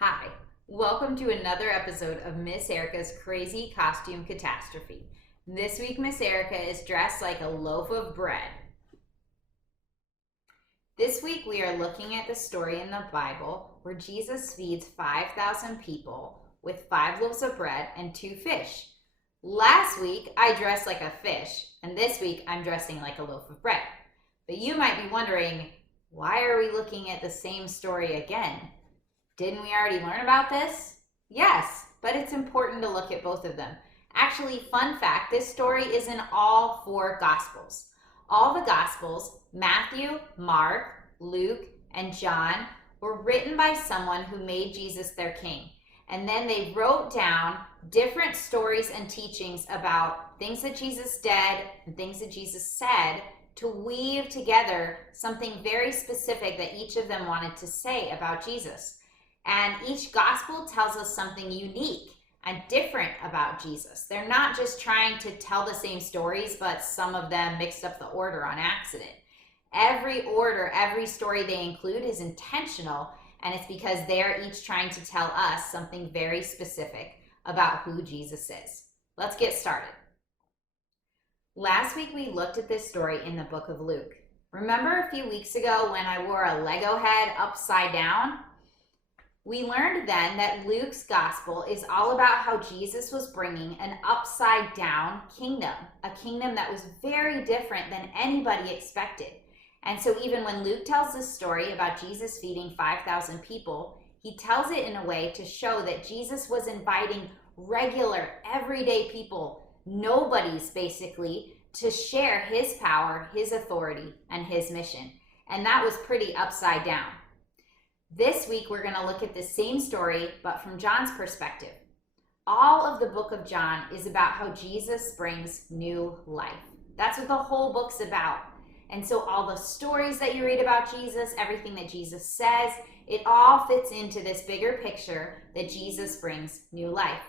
Hi, welcome to another episode of Miss Erica's Crazy Costume Catastrophe. This week, Miss Erica is dressed like a loaf of bread. This week, we are looking at the story in the Bible where Jesus feeds 5,000 people with 5 loaves of bread and 2 fish. Last week, I dressed like a fish, and this week, I'm dressing like a loaf of bread. But you might be wondering, why are we looking at the same story again? Didn't we already learn about this? Yes, but it's important to look at both of them. Actually, fun fact, this story is in all 4 Gospels. All the Gospels, Matthew, Mark, Luke, and John, were written by someone who made Jesus their king. And then they wrote down different stories and teachings about things that Jesus did and things that Jesus said to weave together something very specific that each of them wanted to say about Jesus. And each gospel tells us something unique and different about Jesus. They're not just trying to tell the same stories, but some of them mixed up the order on accident. Every order, every story they include is intentional, and it's because they're each trying to tell us something very specific about who Jesus is. Let's get started. Last week we looked at this story in the book of Luke. Remember a few weeks ago when I wore a Lego head upside down? We learned then that Luke's gospel is all about how Jesus was bringing an upside down kingdom, a kingdom that was very different than anybody expected. And so even when Luke tells this story about Jesus feeding 5,000 people, he tells it in a way to show that Jesus was inviting regular, everyday people, nobodies basically, to share his power, his authority, and his mission. And that was pretty upside down. This week, we're going to look at the same story, but from John's perspective. All of the book of John is about how Jesus brings new life. That's what the whole book's about. And so all the stories that you read about Jesus, everything that Jesus says, it all fits into this bigger picture that Jesus brings new life.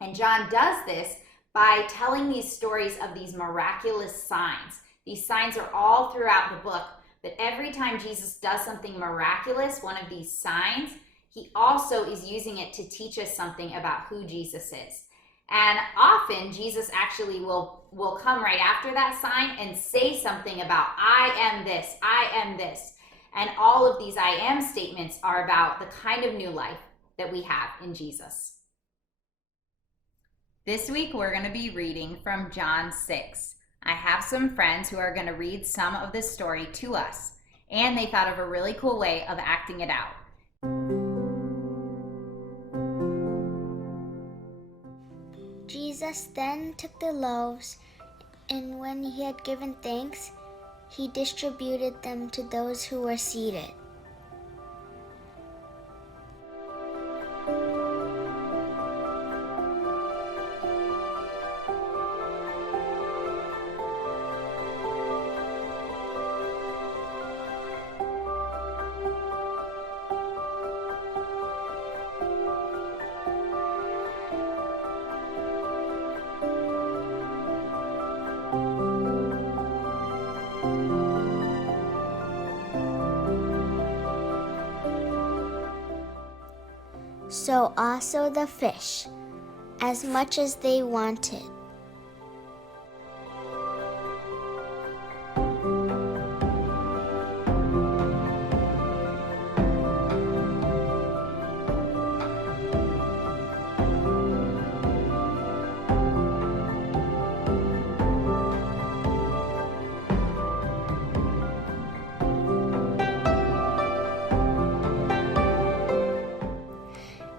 And John does this by telling these stories of these miraculous signs. These signs are all throughout the book. But every time Jesus does something miraculous, one of these signs, he also is using it to teach us something about who Jesus is. And often Jesus actually will come right after that sign and say something about, I am this, I am this. And all of these I am statements are about the kind of new life that we have in Jesus. This week we're going to be reading from John 6. I have some friends who are going to read some of this story to us, and they thought of a really cool way of acting it out. Jesus then took the loaves, and when he had given thanks, he distributed them to those who were seated. So also the fish, as much as they wanted.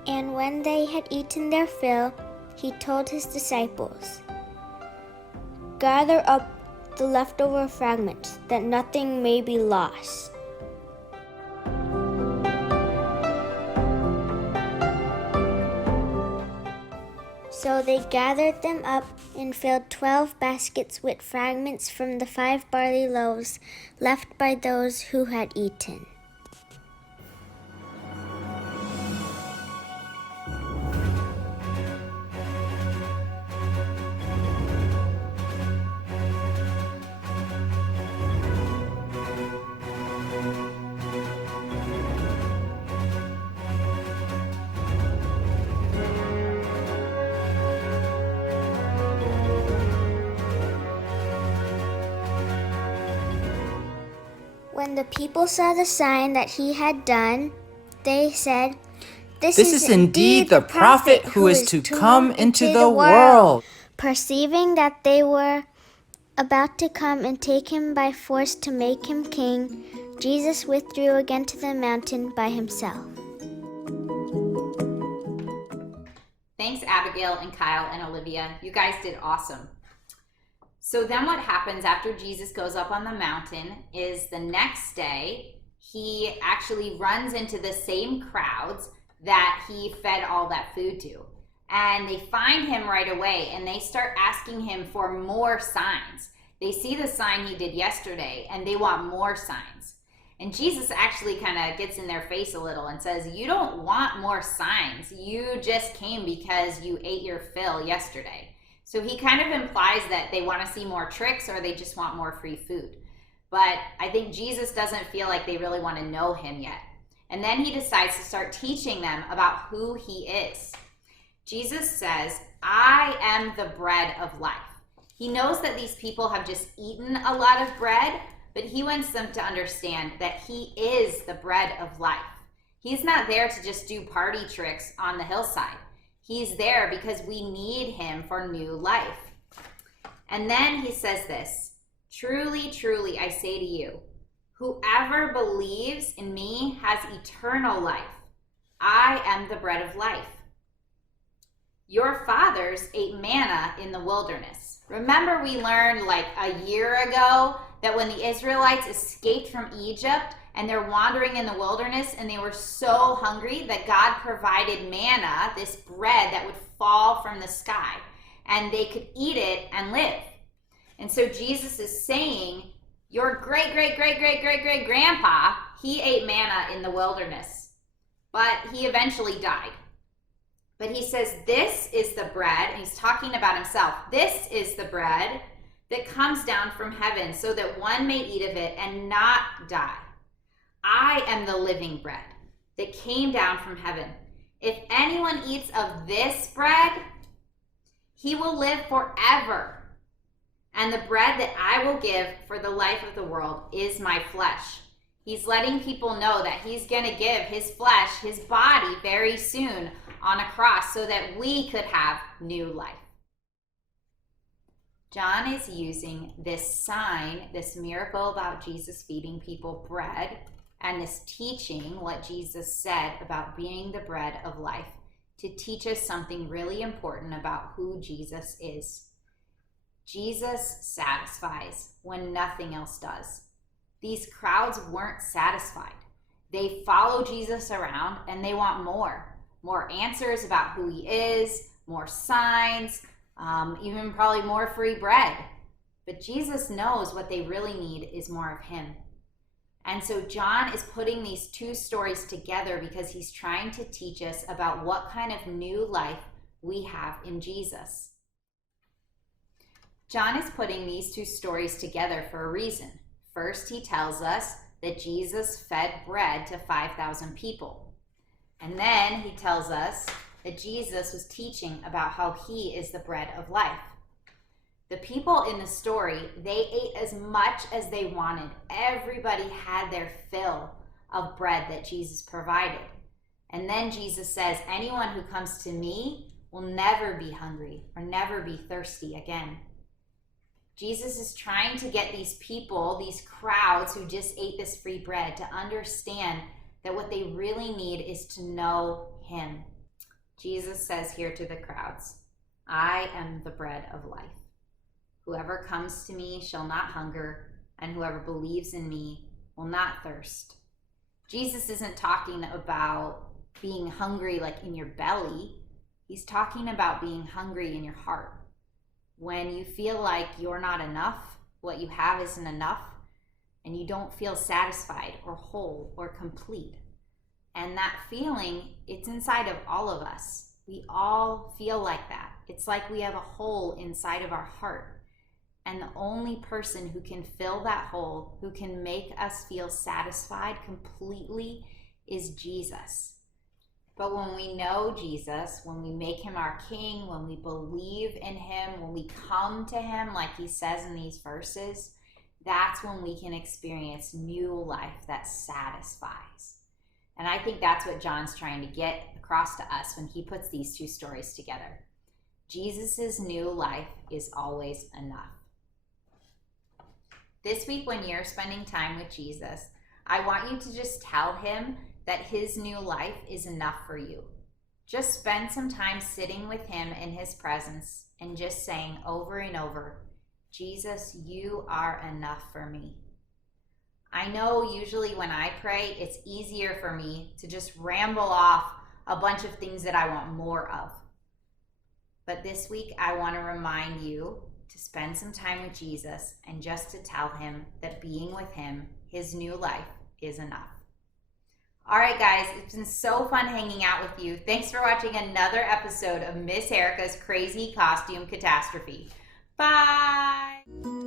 And when they had eaten their fill, he told his disciples, "Gather up the leftover fragments, that nothing may be lost." So they gathered them up and filled 12 baskets with fragments from the 5 barley loaves left by those who had eaten. When the people saw the sign that he had done, they said, This is indeed the prophet who is to come into the world. Perceiving that they were about to come and take him by force to make him king, Jesus withdrew again to the mountain by himself. Thanks, Abigail and Kyle and Olivia. You guys did awesome. So then what happens after Jesus goes up on the mountain is the next day, he actually runs into the same crowds that he fed all that food to. And they find him right away and they start asking him for more signs. They see the sign he did yesterday and they want more signs. And Jesus actually kind of gets in their face a little and says, you don't want more signs. You just came because you ate your fill yesterday. So he kind of implies that they want to see more tricks or they just want more free food. But I think Jesus doesn't feel like they really want to know him yet. And then he decides to start teaching them about who he is. Jesus says, I am the bread of life. He knows that these people have just eaten a lot of bread, but he wants them to understand that he is the bread of life. He's not there to just do party tricks on the hillside. He's there because we need him for new life. And then he says this, truly, truly, I say to you, whoever believes in me has eternal life. I am the bread of life. Your fathers ate manna in the wilderness. Remember we learned like a year ago that when the Israelites escaped from Egypt and they're wandering in the wilderness and they were so hungry that God provided manna, this bread that would fall from the sky, and they could eat it and live. And so Jesus is saying, your great-great-great-great-great-great-grandpa, he ate manna in the wilderness, but he eventually died. But he says, this is the bread, and he's talking about himself. This is the bread that comes down from heaven so that one may eat of it and not die. I am the living bread that came down from heaven. If anyone eats of this bread, he will live forever. And the bread that I will give for the life of the world is my flesh. He's letting people know that he's going to give his flesh, his body, very soon on a cross so that we could have new life. John is using this sign, this miracle about Jesus feeding people bread, and this teaching, what Jesus said about being the bread of life, to teach us something really important about who Jesus is. Jesus satisfies when nothing else does. These crowds weren't satisfied. They follow Jesus around and they want more answers about who he is, more signs, even probably more free bread. But Jesus knows what they really need is more of him. And so John is putting these two stories together because he's trying to teach us about what kind of new life we have in Jesus. John is putting these two stories together for a reason. First, he tells us that Jesus fed bread to 5,000 people. And then he tells us that Jesus was teaching about how he is the bread of life. The people in the story, they ate as much as they wanted. Everybody had their fill of bread that Jesus provided. And then Jesus says, anyone who comes to me will never be hungry or never be thirsty again. Jesus is trying to get these people, these crowds who just ate this free bread, to understand that what they really need is to know him. Jesus says here to the crowds, I am the bread of life. Whoever comes to me shall not hunger, and whoever believes in me will not thirst. Jesus isn't talking about being hungry like in your belly. He's talking about being hungry in your heart. When you feel like you're not enough, what you have isn't enough, and you don't feel satisfied or whole or complete. And that feeling, it's inside of all of us. We all feel like that. It's like we have a hole inside of our heart. And the only person who can fill that hole, who can make us feel satisfied completely, is Jesus. But when we know Jesus, when we make him our king, when we believe in him, when we come to him, like he says in these verses, that's when we can experience new life that satisfies. And I think that's what John's trying to get across to us when he puts these two stories together. Jesus' new life is always enough. This week, when you're spending time with Jesus, I want you to just tell him that his new life is enough for you. Just spend some time sitting with him in his presence and just saying over and over, Jesus, you are enough for me. I know usually when I pray, it's easier for me to just ramble off a bunch of things that I want more of. But this week, I want to remind you to spend some time with Jesus and just to tell him that being with him, his new life, is enough. All right, guys, it's been so fun hanging out with you. Thanks for watching another episode of Miss Erica's Crazy Costume Catastrophe. Bye!